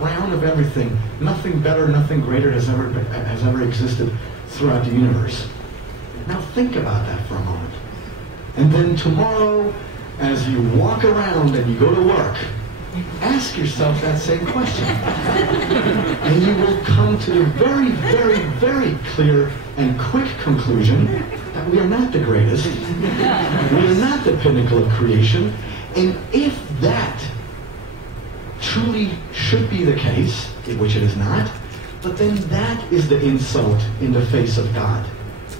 crown of everything. Nothing better, nothing greater has ever existed throughout the universe. Now think about that for a moment. And then tomorrow, as you walk around and you go to work, ask yourself that same question. And you will come to the very, very, very clear and quick conclusion that we are not the greatest. We are not the pinnacle of creation. And if that truly should be the case, which it is not, but then that is the insult in the face of God.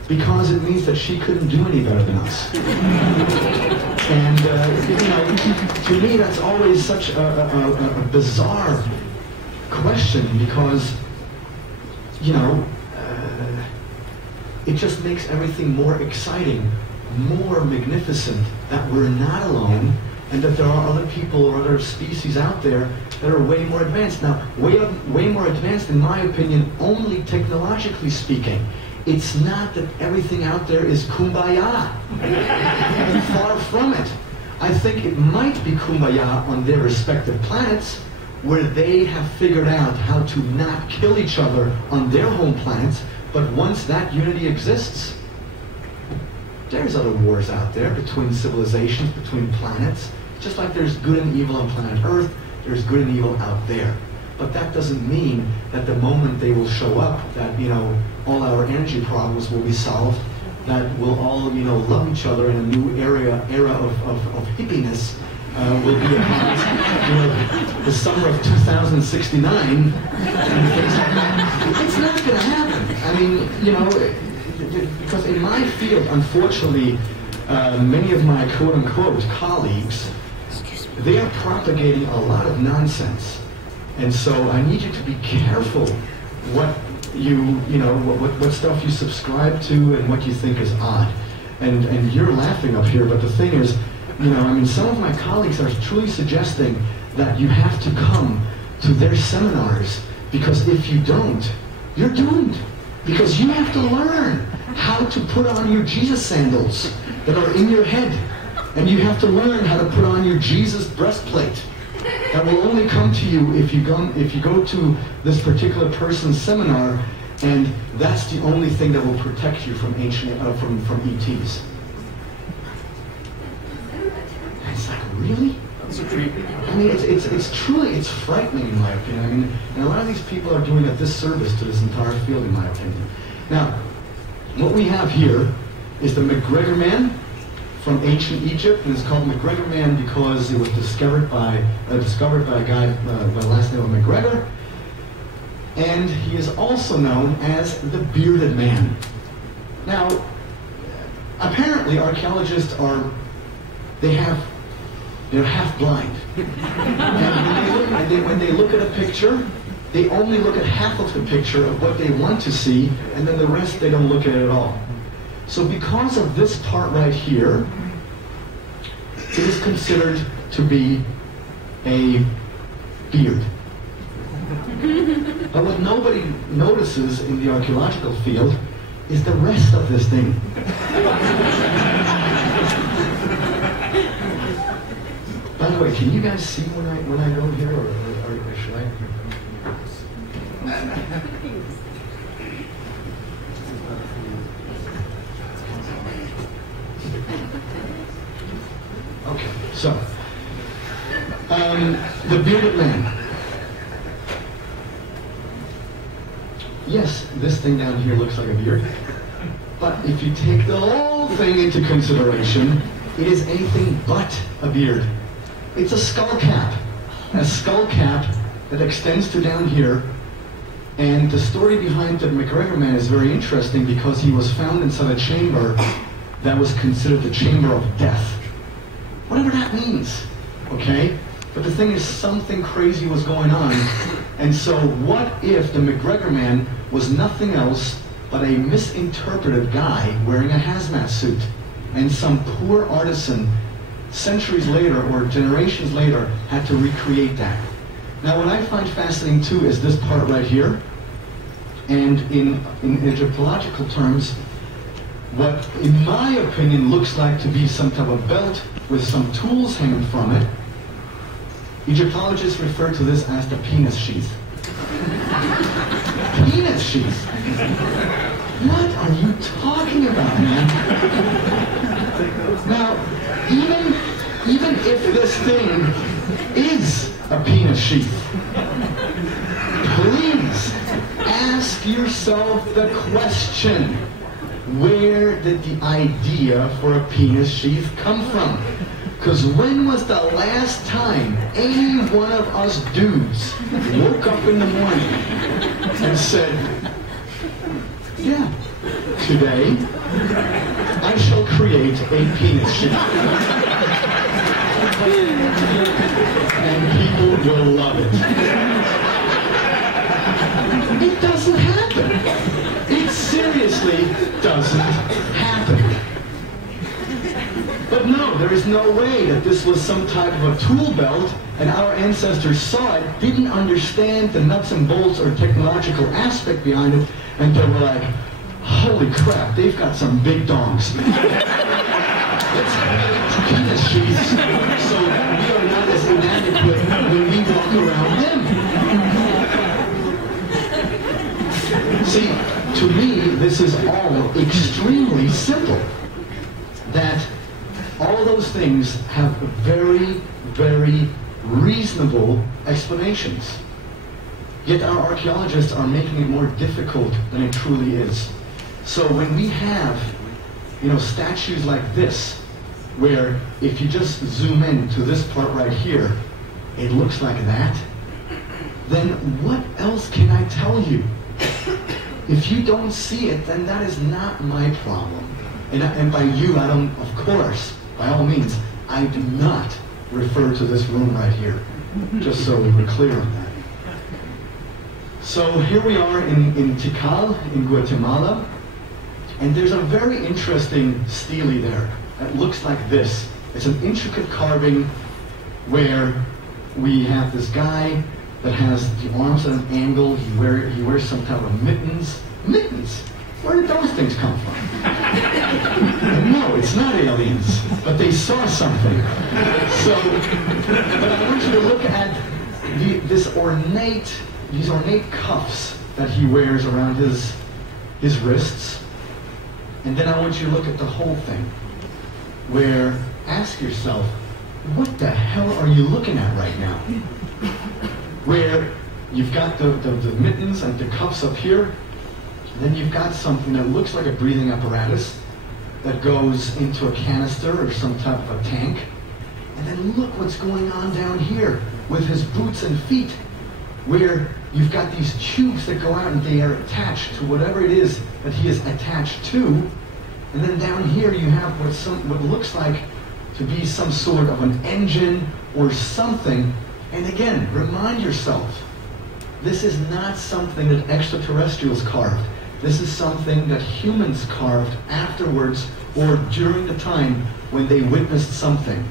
Because it means that she couldn't do any better than us. And, you know, to me that's always such a bizarre question because, you know, it just makes everything more exciting, more magnificent, that we're not alone, and that there are other people or other species out there that are way more advanced. Now, way more advanced, in my opinion, only technologically speaking. It's not that everything out there is kumbaya. Far from it. I think it might be kumbaya on their respective planets, where they have figured out how to not kill each other on their home planets, but once that unity exists, there's other wars out there between civilizations, between planets. Just like there's good and evil on planet Earth, there's good and evil out there. But that doesn't mean that the moment they will show up, that, you know, all our energy problems will be solved, that we'll all, you know, love each other in a new era of hippiness will be upon us, you know, the summer of 2069. And things like that. It's not going to happen. I mean, you know, because in my field, unfortunately, many of my quote-unquote colleagues, they are propagating a lot of nonsense. And so I need you to be careful what what stuff you subscribe to and what you think is odd. And you're laughing up here, but the thing is, you know, I mean, some of my colleagues are truly suggesting that you have to come to their seminars, because if you don't, you're doomed. Because you have to learn how to put on your Jesus sandals that are in your head. And you have to learn how to put on your Jesus breastplate. That will only come to you if you go to this particular person's seminar, and that's the only thing that will protect you from from ETs. And it's like, really? That's creepy. I mean, it's truly frightening in my opinion. I mean, and a lot of these people are doing a disservice to this entire field, in my opinion. Now, what we have here is the McGregor Man from ancient Egypt, and it's called McGregor Man because it was discovered by a guy by the last name of McGregor, and he is also known as the Bearded Man. Now, apparently archaeologists they're half blind, and when they look at a picture, they only look at half of the picture of what they want to see, and then the rest they don't look at it at all. So because of this part right here, it is considered to be a beard. But what nobody notices in the archaeological field is the rest of this thing. By the way, can you guys see when I go here, or should I? Okay, so, the Bearded Man. Yes, this thing down here looks like a beard, but if you take the whole thing into consideration, it is anything but a beard. It's a skull cap that extends to down here, and the story behind the McGregor Man is very interesting because he was found inside a chamber that was considered the chamber of death. Whatever that means, okay? But the thing is, something crazy was going on. And so what if the McGregor Man was nothing else but a misinterpreted guy wearing a hazmat suit? And some poor artisan, centuries later or generations later, had to recreate that. Now what I find fascinating too is this part right here. And in Egyptological terms, what in my opinion looks like to be some type of belt with some tools hanging from it Egyptologists refer to this as the penis sheath. Penis sheath? What are you talking about, man? Now, even if this thing is a penis sheath, please ask yourself the question, where did the idea for a penis sheath come from? Because when was the last time any one of us dudes woke up in the morning and said, yeah, today I shall create a penis sheath. And people will love it. It doesn't happen. It seriously doesn't happen. But no, there is no way that this was some type of a tool belt and our ancestors saw it, didn't understand the nuts and bolts or technological aspect behind it, and they were like, holy crap, they've got some big dongs. Let's have penis sheaths so we are not as inadequate when we walk around them. See, to me, this is all extremely simple. That all those things have very, very reasonable explanations. Yet our archaeologists are making it more difficult than it truly is. So when we have, statues like this, where if you just zoom in to this part right here, it looks like that, then what else can I tell you? If you don't see it, then that is not my problem. And by you, I don't, of course, by all means, I do not refer to this room right here, just so we're clear on that. So here we are in Tikal, in Guatemala, and there's a very interesting stele there that looks like this. It's an intricate carving where we have this guy that has the arms at an angle. He wears some type of mittens. Mittens? Where did those things come from? No, it's not aliens, but they saw something. So, but I want you to look at these ornate cuffs that he wears around his wrists, and then I want you to look at the whole thing, where ask yourself, what the hell are you looking at right now? Where you've got the mittens and the cuffs up here, and then you've got something that looks like a breathing apparatus that goes into a canister or some type of a tank. And then look what's going on down here with his boots and feet, where you've got these tubes that go out and they are attached to whatever it is that he is attached to. And then down here you have what looks like to be some sort of an engine or something. And again, remind yourself, this is not something that extraterrestrials carved. This is something that humans carved afterwards or during the time when they witnessed something.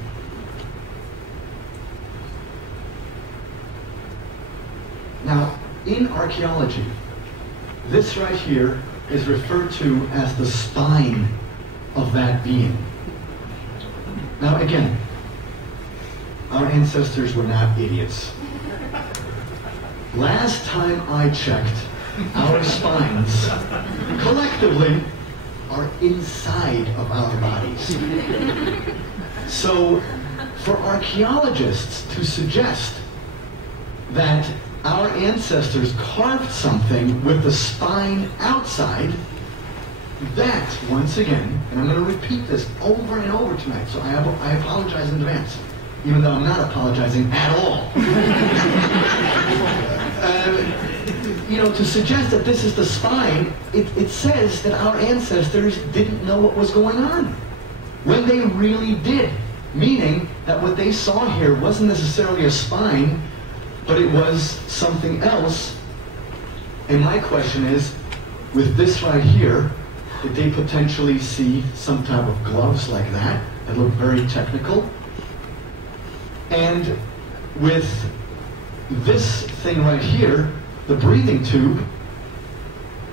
Now, in archaeology, this right here is referred to as the spine of that being. Now again, our ancestors were not idiots. Last time I checked, our spines, collectively, are inside of our bodies. So, for archaeologists to suggest that our ancestors carved something with the spine outside, that, once again, and I'm going to repeat this over and over tonight, so I apologize in advance, even though I'm not apologizing at all. To suggest that this is the spine, it says that our ancestors didn't know what was going on, when they really did. Meaning that what they saw here wasn't necessarily a spine, but it was something else. And my question is, with this right here, did they potentially see some type of gloves like that look very technical? And with this thing right here, the breathing tube,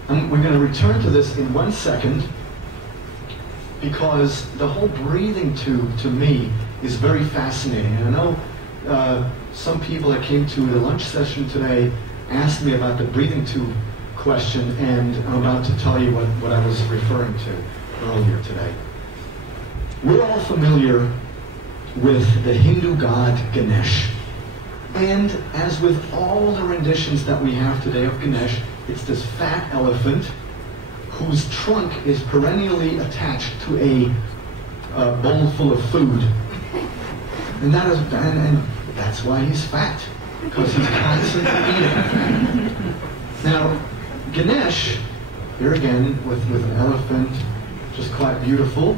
and we're going to return to this in 1 second, because the whole breathing tube, to me, is very fascinating. And I know some people that came to the lunch session today asked me about the breathing tube question, and I'm about to tell you what I was referring to earlier today. We're all familiar with the Hindu god Ganesh. And as with all the renditions that we have today of Ganesh, it's this fat elephant whose trunk is perennially attached to a bowl full of food. And that's why he's fat, because he's constantly eating. Now, Ganesh, here again with an elephant, just quite beautiful.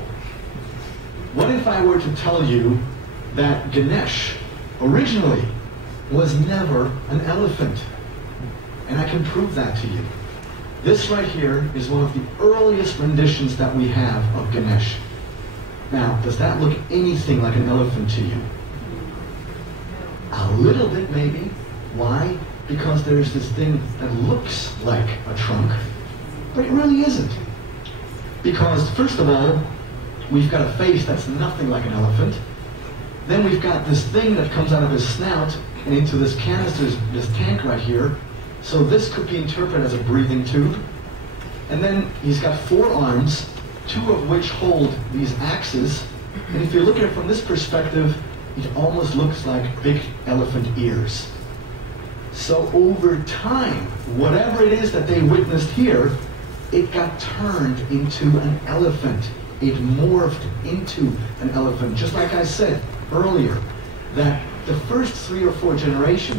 What if I were to tell you that Ganesh originally was never an elephant? And I can prove that to you. This right here is one of the earliest renditions that we have of Ganesh. Now, does that look anything like an elephant to you? A little bit, maybe. Why? Because there's this thing that looks like a trunk, but it really isn't. Because, first of all, we've got a face that's nothing like an elephant. Then we've got this thing that comes out of his snout and into this canister, this tank right here. So this could be interpreted as a breathing tube. And then he's got 4 arms, 2 of which hold these axes. And if you look at it from this perspective, it almost looks like big elephant ears. So over time, whatever it is that they witnessed here, it got turned into an elephant. It morphed into an elephant. Just like I said earlier, that the first 3 or 4 generations